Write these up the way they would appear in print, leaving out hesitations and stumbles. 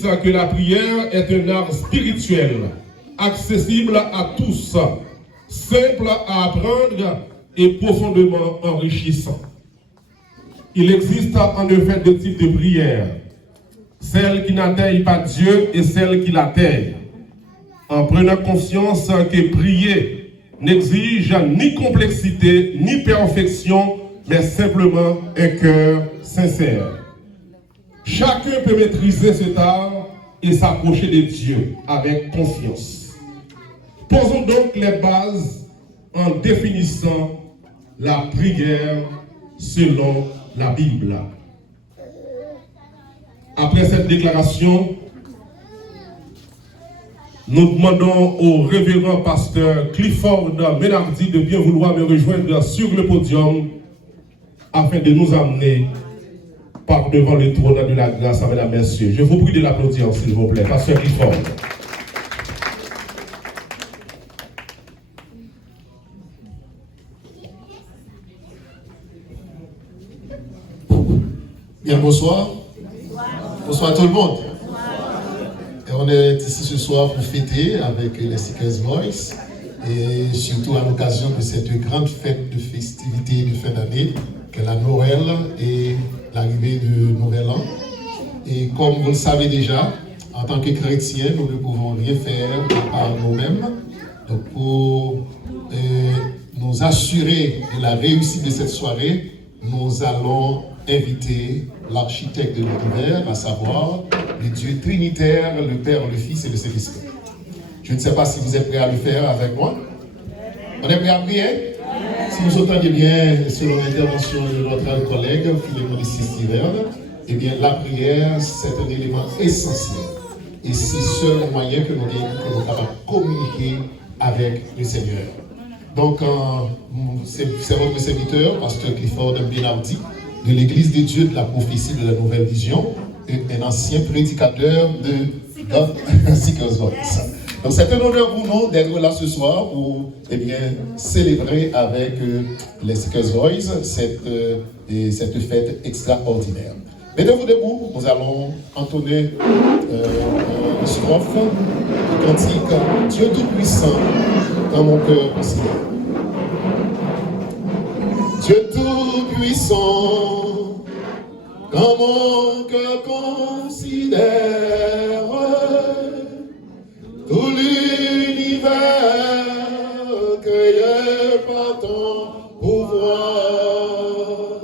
disent que la prière est un art spirituel, accessible à tous, simple à apprendre et profondément enrichissant. Il existe en effet deux types de prières, celle qui n'atteignent pas Dieu et celle qui l'atteignent. En prenant conscience que prier n'exige ni complexité ni perfection, mais simplement un cœur sincère. Chacun peut maîtriser cet art et s'approcher de Dieu avec confiance. Posons donc les bases en définissant la prière selon la Bible. Après cette déclaration, nous demandons au révérend pasteur Clifford Ménardi de bien vouloir me rejoindre sur le podium afin de nous amener par devant le trône de la grâce, mesdames et messieurs. Je vous prie de l'applaudir, s'il vous plaît, pasteur Clifford. Bien, bonsoir. Bonsoir à tout le monde. Et on est ici ce soir pour fêter avec les Seekers Voice et surtout à l'occasion de cette grande fête de festivité de fin d'année qu'est la Noël et l'arrivée de Nouvel An. Et comme vous le savez déjà, en tant que chrétiens, nous ne pouvons rien faire par nous-mêmes. Donc pour nous assurer de la réussite de cette soirée, nous allons inviter l'architecte de l'univers, à savoir le Dieu trinitaire, le Père, le Fils et le Saint-Esprit. Je ne sais pas si vous êtes prêts à le faire avec moi. On est prêts à prier? Si vous entendez bien, selon l'intervention de notre collègue Philémon Stiverne, eh bien la prière, c'est un élément essentiel. Et c'est le seul moyen que nous avons pour communiquer avec le Seigneur. Donc, c'est votre serviteur, pasteur Clifford Benardi, de l'Église des Dieux de la prophétie de la Nouvelle Vision, un ancien prédicateur de God Seekers Voice. Donc, c'est un honneur pour nous d'être là ce soir pour célébrer avec les Seekers Voice cette fête extraordinaire. Mettez-vous debout, nous allons entonner une strophe du cantique Dieu Tout-Puissant dans mon cœur considère. Dieu Tout-Puissant, quand mon cœur considère tout l'univers créé par ton pouvoir,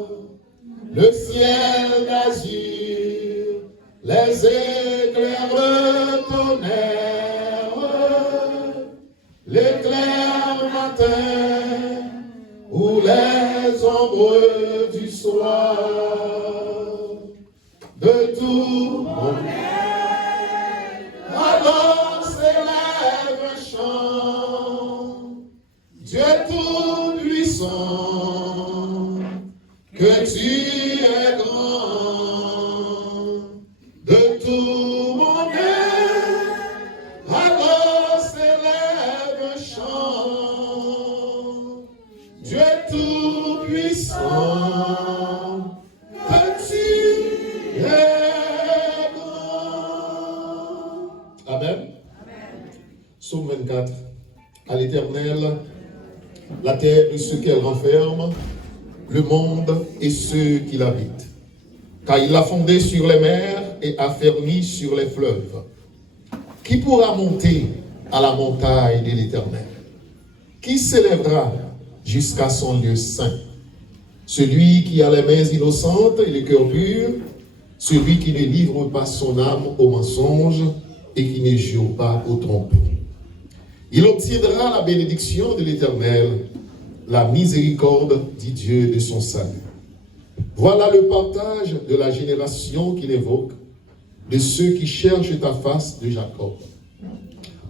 le ciel d'azur, les éclairs de tonnerre, l'éclair matin ou les ombres du soir, de tout mon être, alors s'élève un chant, Dieu tout-puissant, que tu es grand, de tout mon être, alors s'élève un chant, Dieu tout-puissant, que tu es grand. Amen. Psaume 24. À l'Éternel, la terre et ce qu'elle renferme, le monde et ceux qui l'habitent. Car il l'a fondé sur les mers et affermi sur les fleuves. Qui pourra monter à la montagne de l'Éternel? Qui s'élèvera jusqu'à son lieu saint? Celui qui a les mains innocentes et le cœur pur, celui qui ne livre pas son âme au mensonge et qui ne jure pas aux tromperies. Il obtiendra la bénédiction de l'Éternel, la miséricorde du Dieu de son salut. Voilà le partage de la génération qu'il évoque, de ceux qui cherchent ta face de Jacob.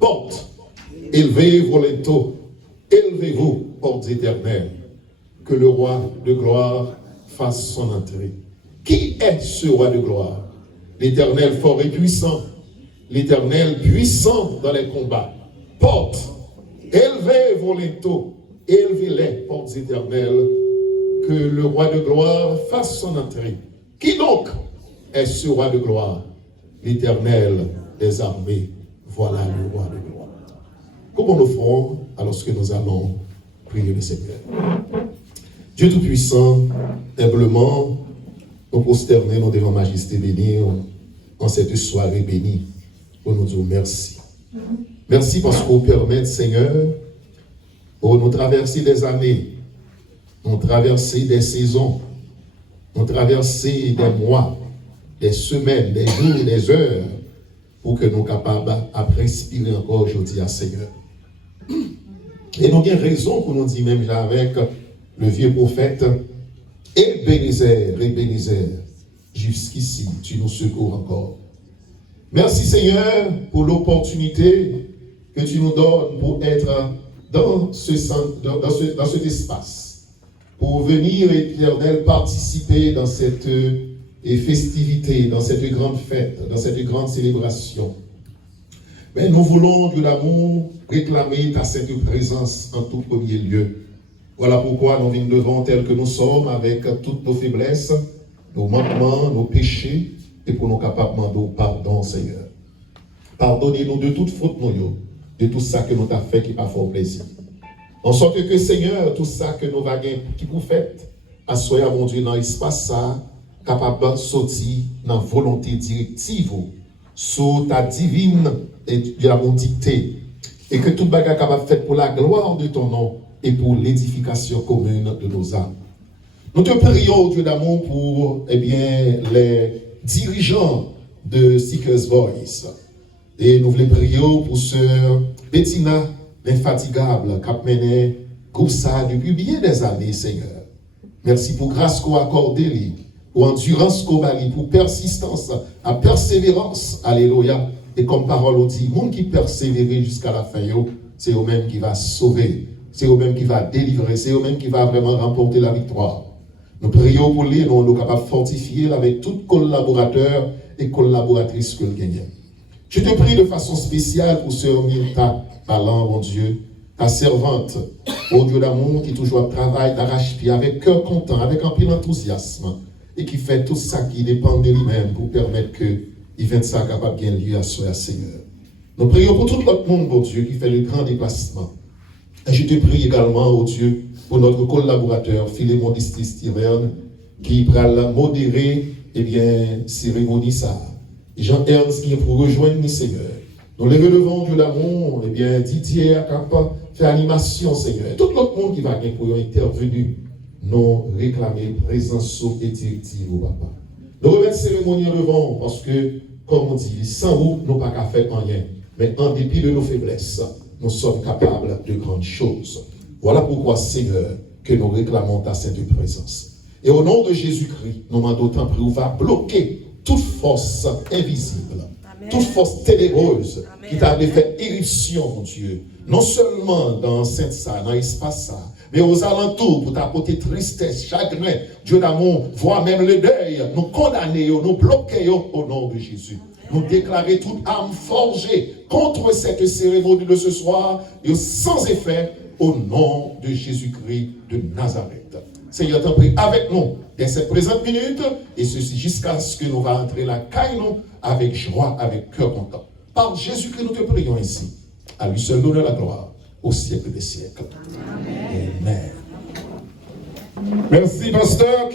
Porte, élevez vos linteaux, élevez-vous, portes éternelles, que le roi de gloire fasse son entrée. Qui est ce roi de gloire? L'Éternel fort et puissant, l'Éternel puissant dans les combats. Porte, élevez vos linteaux, élevez-les, portes éternelles, que le roi de gloire fasse son entrée. Qui donc est ce roi de gloire? l'Éternel des armées, voilà le roi de gloire. Comment nous ferons alors que nous allons prier le Seigneur? Dieu Tout-Puissant, humblement, nous prosternons devant Majesté bénie en cette soirée bénie pour nous dire merci. Merci parce qu'on permet, Seigneur, pour nous traverser des années, nous traverser des saisons, nous traverser des mois, des semaines, des jours, des heures, pour que nous soyons capables de respirer encore aujourd'hui à Seigneur. Et nous avons raison pour nous dire même là avec le vieux prophète, Ebenezer, jusqu'ici, tu nous secours encore. Merci Seigneur pour l'opportunité que tu nous donnes pour être dans cet espace, pour venir, Éternel, participer dans cette festivité, dans cette grande fête, dans cette grande célébration. Mais nous voulons, Dieu d'amour, réclamer ta sainte présence en tout premier lieu. Voilà pourquoi nous venons devant tels que nous sommes, avec toutes nos faiblesses, nos manquements, nos péchés, et pour nous capables de demander pardon, Seigneur. Pardonnez-nous de toute faute, de tout ça que nous avons fait qui n'a pas fait plaisir. En sorte que, Seigneur, tout ça que nous avons qui vous faites, assoyez mon Dieu dans l'espace ça, capable de sortir dans la volonté directive, sous ta divine et de la dictée, et que tout bagage capable de faire pour la gloire de ton nom et pour l'édification commune de nos âmes. Nous te prions, Dieu d'amour, pour les dirigeants de Seekers Voice. Et nous voulons prier pour sœur Bettina, l'infatigable, qui a mené groupe ça depuis bien des années, Seigneur. Merci pour grâce qu'on a accordée, pour endurance qu'on a, pour persistance, à persévérance, alléluia. Et comme parole on dit, monde qui persévère jusqu'à la fin, c'est eux-mêmes qui va sauver, c'est eux-mêmes qui va délivrer, c'est eux-mêmes qui va vraiment remporter la victoire. Nous prions pour lui, nous sommes capables de fortifier avec tous collaborateurs et collaboratrices que nous gagnons. Je te prie de façon spéciale pour sœur Milta Palan, mon Dieu, ta servante, au Dieu d'amour, qui toujours travaille d'arrache-pied avec cœur content, avec un peu d'enthousiasme, et qui fait tout ça qui dépend de lui-même pour permettre que il ça capable de gagner lieu à soi, Seigneur. Nous prions pour tout l'autre monde, mon Dieu, qui fait le grand déplacement. Et je te prie également, oh Dieu, pour notre collaborateur, Philémon Distis-Tiverne, qui va modérer, cérémonie ça. Et Jean-Ernst qui est pour rejoindre nous, Seigneur. Nous les relevons, Dieu d'amour, Didier a capable de faire animation, Seigneur. Et tout l'autre monde qui va gagner pour intervenir, nous réclamer présence et directive au Papa. Nous remettons cérémonie devant parce que, comme on dit, sans vous, nous n'avons pas qu'à faire rien. Mais en dépit de nos faiblesses, nous sommes capables de grandes choses. Voilà pourquoi, Seigneur, que nous réclamons ta sainte présence. Et au nom de Jésus-Christ, nous demandons d'autant plus, on va bloquer toute force invisible, Amen. Toute force ténébreuse Amen. Qui t'a fait éruption, mon Dieu. Non seulement dans Sainte-Salle, dans l'espace ça, mais aux alentours pour t'apporter tristesse, chagrin, Dieu d'amour, voire même le deuil, nous condamner, nous bloquer au nom de Jésus. Nous déclarer toute âme forgée contre cette cérémonie de ce soir et sans effet au nom de Jésus-Christ de Nazareth. Seigneur, t'en prie avec nous dans cette présente minute et ceci jusqu'à ce que nous va entrer la caille avec joie, avec cœur content. Par Jésus-Christ, nous te prions ici. À lui seul l'honneur et la gloire au siècle des siècles. Amen. Amen. Merci, pasteur.